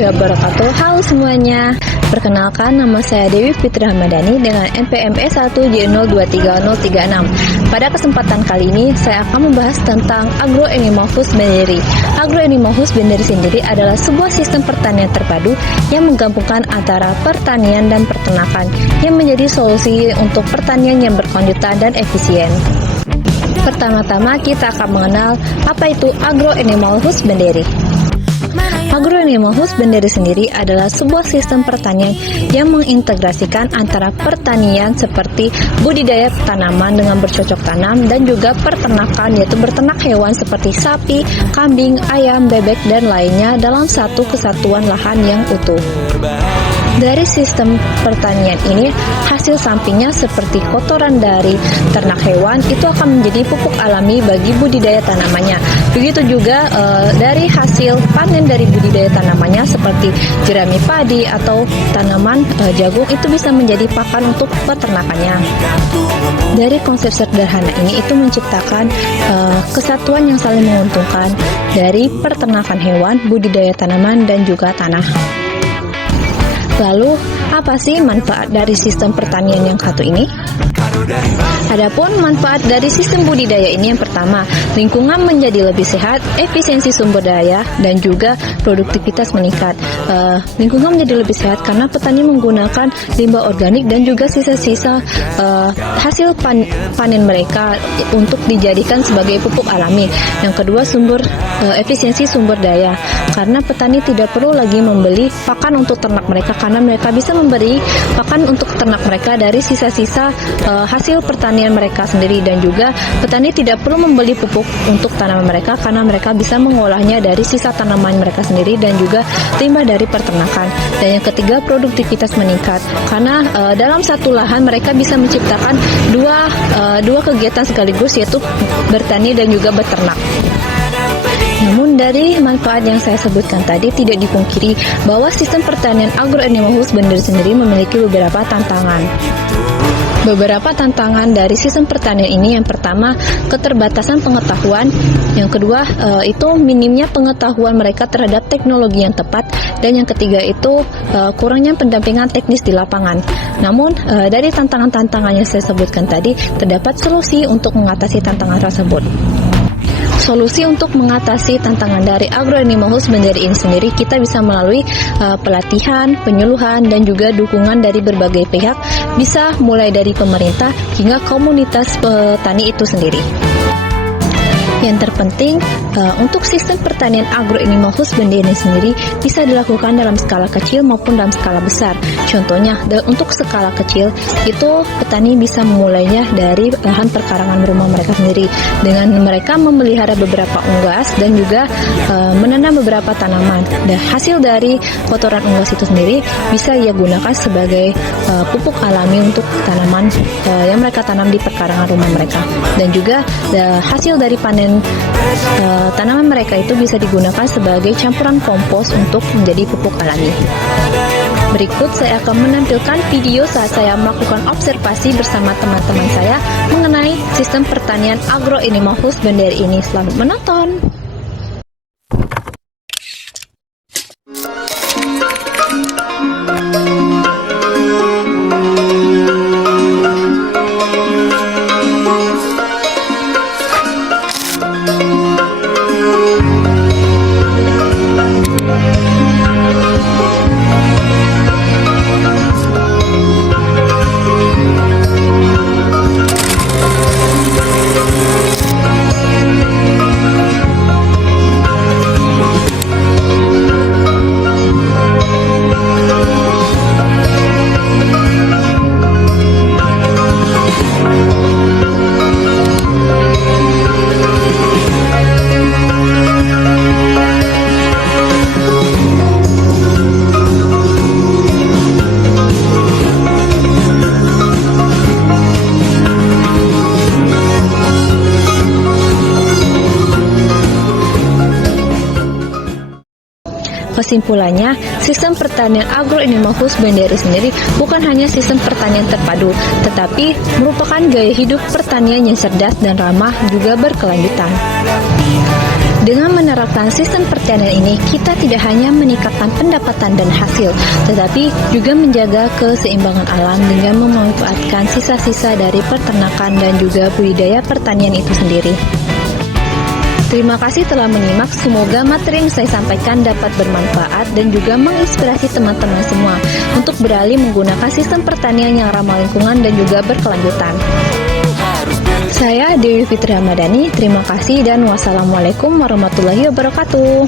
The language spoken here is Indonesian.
warahmatullahi wabarakatuh. Halo semuanya, perkenalkan nama saya Dewi Fitri Ramadhani dengan NPM E1J023036. Pada kesempatan kali ini saya akan membahas tentang Agroanimal Husbandry. Agroanimal Husbandry sendiri adalah sebuah sistem pertanian terpadu yang menggabungkan antara pertanian dan peternakan yang menjadi solusi untuk pertanian yang berkelanjutan dan efisien. Pertama-tama kita akan mengenal apa itu Agroanimal Husbandry. Agroanimal Husbandry sendiri adalah sebuah sistem pertanian yang mengintegrasikan antara pertanian seperti budidaya tanaman dengan bercocok tanam dan juga peternakan, yaitu berternak hewan seperti sapi, kambing, ayam, bebek, dan lainnya dalam satu kesatuan lahan yang utuh. Dari sistem pertanian ini, hasil sampingnya seperti kotoran dari ternak hewan itu akan menjadi pupuk alami bagi budidaya tanamannya. Begitu juga dari hasil panen dari budidaya tanamannya seperti jerami padi atau tanaman jagung itu bisa menjadi pakan untuk peternakannya. Dari konsep sederhana ini itu menciptakan kesatuan yang saling menguntungkan dari peternakan hewan, budidaya tanaman, dan juga tanah. Lalu, apa sih manfaat dari sistem pertanian yang satu ini? Adapun manfaat dari sistem budidaya ini yang pertama, lingkungan menjadi lebih sehat, efisiensi sumber daya, dan juga produktivitas meningkat. Lingkungan menjadi lebih sehat karena petani menggunakan limbah organik dan juga sisa-sisa hasil panen mereka untuk dijadikan sebagai pupuk alami. Yang kedua, efisiensi sumber daya, karena petani tidak perlu lagi membeli pakan untuk ternak mereka karena mereka bisa memberi pakan untuk ternak mereka dari sisa-sisa hasil pertanian mereka sendiri, dan juga petani tidak perlu membeli pupuk untuk tanaman mereka karena mereka bisa mengolahnya dari sisa tanaman mereka sendiri dan juga limbah dari peternakan. Dan yang ketiga, produktivitas meningkat karena dalam satu lahan mereka bisa menciptakan dua kegiatan sekaligus, yaitu bertani dan juga beternak. Namun dari manfaat yang saya sebutkan tadi tidak dipungkiri bahwa sistem pertanian Agroanimal Husbandry sendiri memiliki beberapa tantangan. Beberapa tantangan dari sistem pertanian ini, yang pertama, keterbatasan pengetahuan. Yang kedua, itu minimnya pengetahuan mereka terhadap teknologi yang tepat. Dan yang ketiga itu kurangnya pendampingan teknis di lapangan. Namun dari tantangan-tantangan yang saya sebutkan tadi, terdapat solusi untuk mengatasi tantangan tersebut. Solusi untuk mengatasi tantangan dari Agroanimal Husbandry ini sendiri kita bisa melalui pelatihan, penyuluhan, dan juga dukungan dari berbagai pihak, bisa mulai dari pemerintah hingga komunitas petani itu sendiri. Yang terpenting, untuk sistem pertanian Agroanimal Husbandry ini sendiri bisa dilakukan dalam skala kecil maupun dalam skala besar. Contohnya, untuk skala kecil itu petani bisa memulainya dari lahan perkarangan rumah mereka sendiri dengan mereka memelihara beberapa unggas dan juga menanam beberapa tanaman. Dan hasil dari kotoran unggas itu sendiri bisa ia gunakan sebagai pupuk alami untuk tanaman yang mereka tanam di perkarangan rumah mereka. Dan juga hasil dari panen tanaman mereka itu bisa digunakan sebagai campuran kompos untuk menjadi pupuk alami. Berikut saya akan menampilkan video saat saya melakukan observasi bersama teman-teman saya mengenai sistem pertanian Agroanimal Husbandry ini. Selamat menonton! Kesimpulannya, sistem pertanian Agroanimal Husbandry sendiri bukan hanya sistem pertanian terpadu, tetapi merupakan gaya hidup pertanian yang cerdas dan ramah juga berkelanjutan. Dengan menerapkan sistem pertanian ini, kita tidak hanya meningkatkan pendapatan dan hasil, tetapi juga menjaga keseimbangan alam dengan memanfaatkan sisa-sisa dari peternakan dan juga budidaya pertanian itu sendiri. Terima kasih telah menyimak, semoga materi yang saya sampaikan dapat bermanfaat dan juga menginspirasi teman-teman semua untuk beralih menggunakan sistem pertanian yang ramah lingkungan dan juga berkelanjutan. Saya Dewi Fitri Ramadhani, terima kasih dan wassalamualaikum warahmatullahi wabarakatuh.